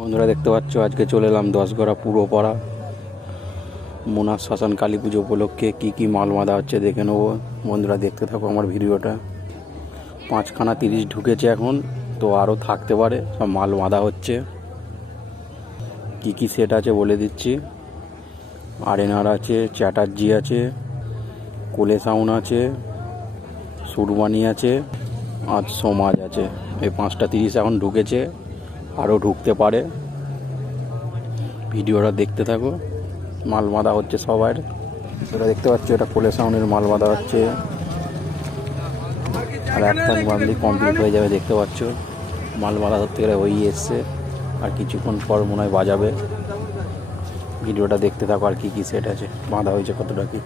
বন্ধুরা দেখতে পাচ্ছ, আজকে চলে এলাম দশগড়া পুরোপাড়া মোনার শ্মশান কালী পুজো উপলক্ষে কী কী মাল বাঁধা হচ্ছে দেখে নেব। বন্ধুরা দেখতে থাকো আমার ভিডিওটা। পাঁচখানা তিরিশ ঢুকেছে এখন, তো আরও থাকতে পারে, সব মাল বাঁধা হচ্ছে। কী কী সেট আছে বলে দিচ্ছি। আরেনার আছে, চ্যাটার্জি আছে, কোলে সাউন আছে সুরবানি আছে আর সমাজ আছে। এই পাঁচটা তিরিশ এখন ঢুকেছে। আরও ঢুকতে পারে। ভিডিওটা দেখতে থাকো। মাল বাঁধা হচ্ছে সবার। এটা দেখতে পাচ্ছ, এটা কোলে সাউনের মাল বাঁধা হচ্ছে। আর একটা বাঁধলেই কমপ্লিট হয়ে যাবে, দেখতে পাচ্ছ। মাল বাঁধা ধরতে গেলে ওই এসছে। আর কিছুক্ষণ পর মনে হয় বাজাবে। ভিডিওটা দেখতে থাকো আর কী কী সেট আছে। বাঁধা হয়েছে কতটা কি।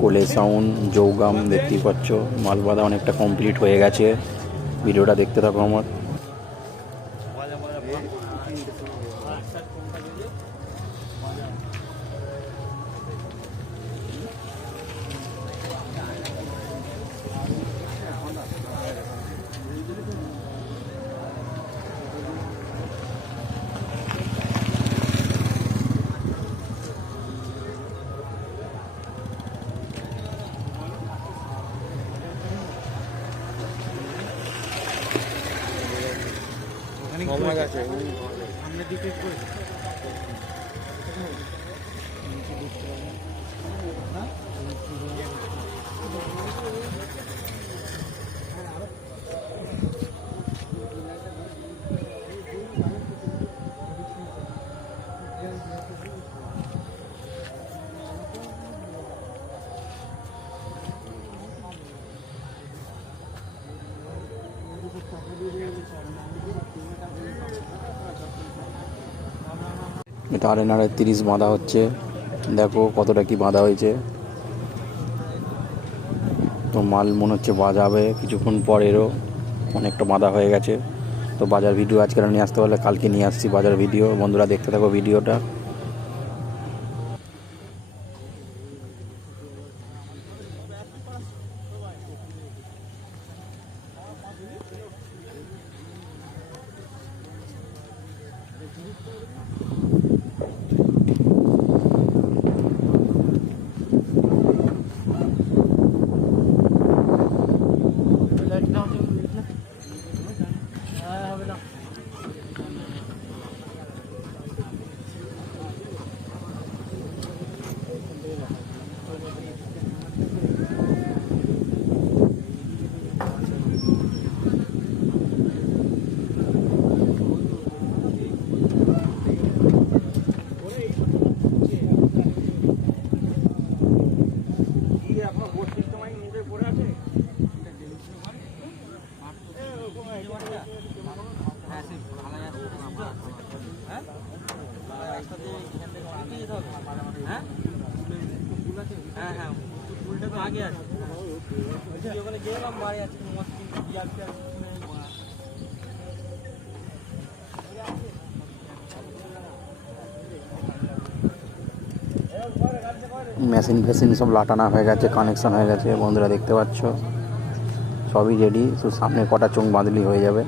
কোলে সাউন্ড যৌগাম দেখতেই পাচ্ছ। মাল বাঁধা অনেকটা কমপ্লিট হয়ে গেছে। ভিডিওটা দেখতে থাকো আমার। সামনের দিকে এটা আরেনারে তিরিশ বাঁধা হচ্ছে। দেখো কতটা কি বাঁধা হয়েছে। তো মাল মনে হচ্ছে বাজাবে, কিছুক্ষণ পর এরও অনেকটা বাঁধা হয়ে গেছে। তো বাজার ভিডিও আজকে নিয়ে আসতে পারলে কালকে নিয়ে আসছি বাজার ভিডিও। বন্ধুরা দেখতে থাকো ভিডিওটা। হ্যাঁ? হ্যাঁ টিয়ার মেশিন ফেসিন সব লাটানা হয়ে গেছে কানেকশন হয়ে গেছে, বন্ধুরা দেখতে পাচ্ছ। সবই রেডি শুধু সামনে কটা চোখ বাঁধলি হয়ে যাবে।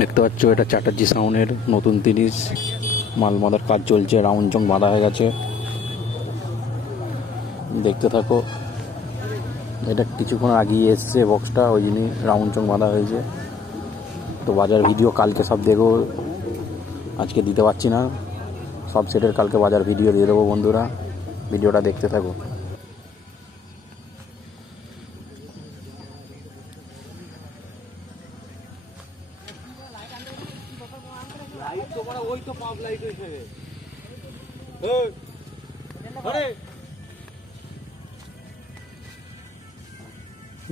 দেখতে পাচ্ছ, এটা চ্যাটার্জি সাউন্ডের নতুন তিরিশ। মাল বাঁধার কাজ চলছে, রাউন্ড চং বাঁধা হয়ে গেছে। দেখতে থাকো, এটা কিছুক্ষণ আগিয়ে এসছে বক্সটা ওই জন্যই রাউন্ড চং বাঁধা হয়েছে। তো বাজার ভিডিও কালকে সব দেখো, আজকে দিতে পারছি না। সব সেটের কালকে বাজার ভিডিও দিয়ে দেবো বন্ধুরা, ভিডিওটা দেখতে থাকো লাইট তো মানে ওই তো পাম্প লাইট হয়েছে আরে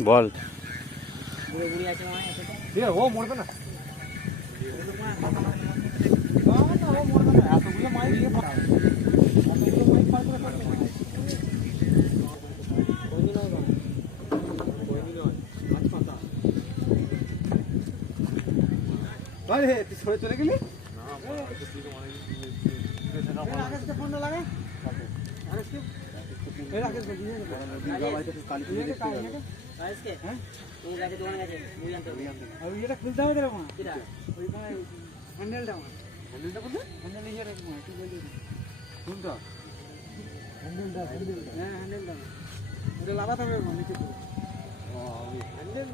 বল। ও মরবে না এতগুলো পাঠাও এতগুলো খুলতে হবে হ্যান্ডেলটা হ্যান্ডেলটা বলতে হ্যান্ডেল ইয়ে রাখব কোনটা হ্যান্ডেলটা হ্যান্ডেলটা হ্যাঁ। হ্যান্ডেলটা ওটা লাগাতে হবে নিচে হ্যান্ডেল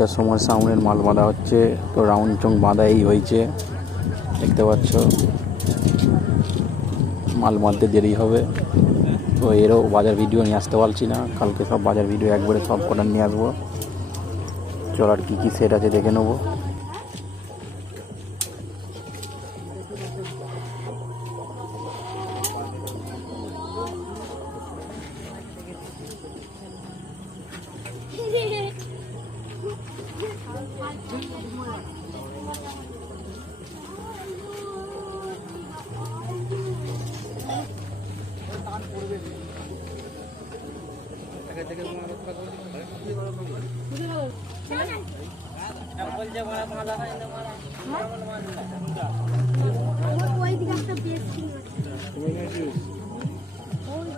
এটা সময় সাউন্ডের মাল বাঁধা হচ্ছে। তো রাউন্ড চং বাঁধা এই হয়েছে। দেখতে পাচ্ছ। মাল বাঁধতে দেরি হবে। তো এরও বাজার ভিডিও নিয়ে আসতে পারছি না। কালকে সব বাজার ভিডিও একবারে সব কটা নিয়ে আসব। চল আর কী কী সেট আছে দেখে নেব। ওই দিকে একটা বেশ কিনে ওই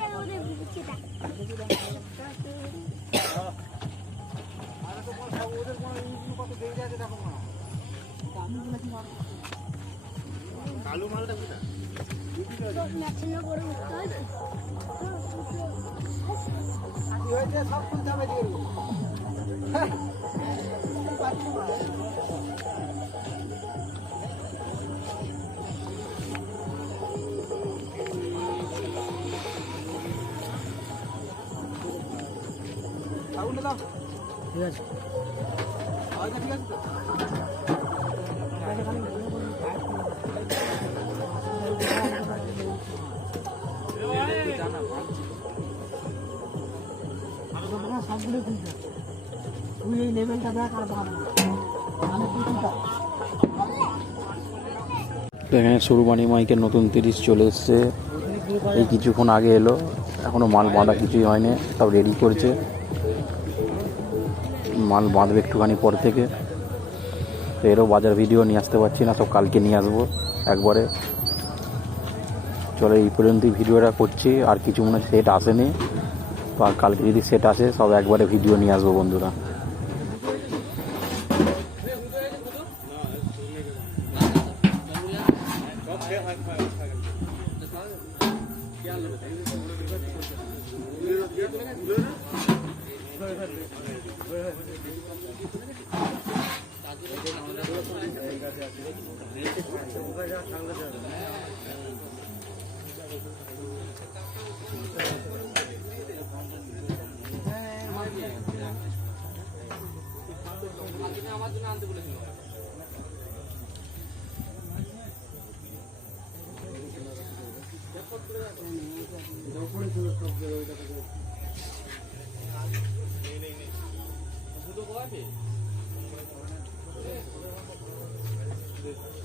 বাড়ি ম্যাচিংও করে উঠতে হয় কি হয়েছে? সব খুলতে হবে ঠিক আছে। সবগুলো খুলতে তুই এই লেভেলটা দেখ আর আমি এখানে সুরবানি মাইকের নতুন তিরিশ চলে এসছে। এই কিছুক্ষণ আগে এলো। এখনও মাল বাঁধা কিছুই হয়নি সব রেডি করছে। মাল বাঁধবে একটুখানি পর থেকে। তো এরও বাজার ভিডিও নিয়ে আসতে পারছি না সব কালকে নিয়ে আসব একবারে। চলো, এই পর্যন্তই ভিডিওটা করছি, আর কিছু মনে সেট আসেনি। তো আর কালকে যদি সেট আসে, সব একবারে ভিডিও নিয়ে আসব বন্ধুরা। শুধু Şimdi